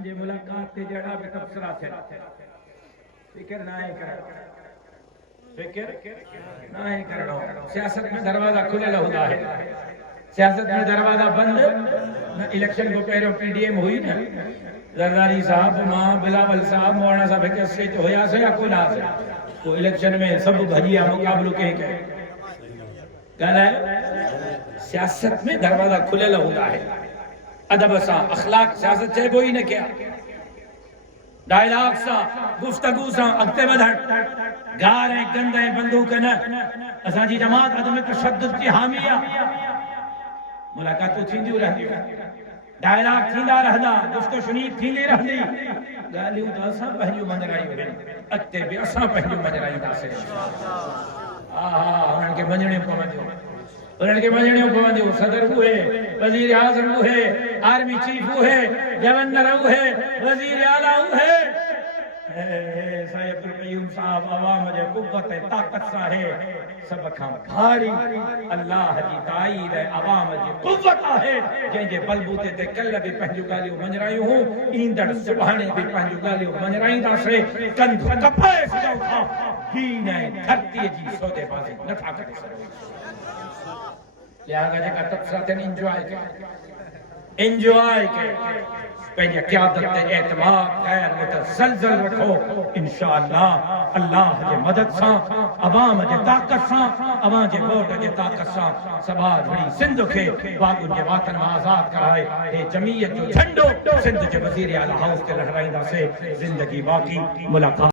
मुझे मुलाकात के जड़ा भी तबसरा थे फिक्र ना है कर फिक्र ना है करो। सियासत में दरवाजा खुले होता है, सियासत में दरवाजा बंद। इलेक्शन को पहले पीडीएम हुई ना, जरदारी साहब मां बिलावल साहब मौलाना साहब के स्टेज होया से या कोना से वो इलेक्शन में सब भजिया मुकाबलो के कहना है। सियासत में दरवाजा खुले होता है, अदब सा अखलाक सियासत चए बोई न क्या डायलॉग सा गुफ्तगू सा अगते वधण गार ऐं गंद ऐं बंदूक न असांजी जमात अदम तशद्दुद की हामिया। मुलाकातूं थींदियूं रहंदियूं, डायलॉग थींदा रहंदा, गुफ्तो शुनीद थींदी रहंदी। ॻाल्हियूं त असां पंहिंजूं मञरायूं आहिनि, अॻिते बि असां पंहिंजूं मञराईंदासीं। हा हा उन्हनि खे मञणियूं पवंदियूं, उन्हनि खे मञणियूं पवंदियूं। सदर उहे, वज़ीर आज़म उहे, आर्मी चीफ उहे, गवर्नर उहे, वज़ीर आला उहे। साहिब क़यूम साहब अवाम जे क़ुव्वत ऐं ताक़त सां है सब खां भारी अल्लाह जी ताईद ऐं अवाम जी क़ुव्वत आहे, जंहिंजे बलबूते ते कल्ह बि पंहिंजूं ॻाल्हियूं मञरायूं हूं, ईंदड़ सुभाणे बि पंहिंजूं ॻाल्हियूं मञराईंदासीं। कंध कपाए सघूं था, दीन ऐं धरतीअ जी सौदेबाज़ी नथा करे सघूं। लिहाज़ा जेका तबसरा थियनि इंजॉय कयो, पंहिंजे क़यादत ते एतमाद गैर मुतज़लज़ल रखो। इंशाअल्लाह अल्लाह जे मदद सां, अवाम जे ताक़त सां, अवां जे वोट जे ताक़त सां समाज बड़ी सिंध खे बागुनि जे वातन मां आज़ाद कराए हे जमीयत जो झंडो सिंध जे वज़ीर आला हाउस ते लहराईंदासीं। ज़िंदगी बाक़ी। मुलाकात।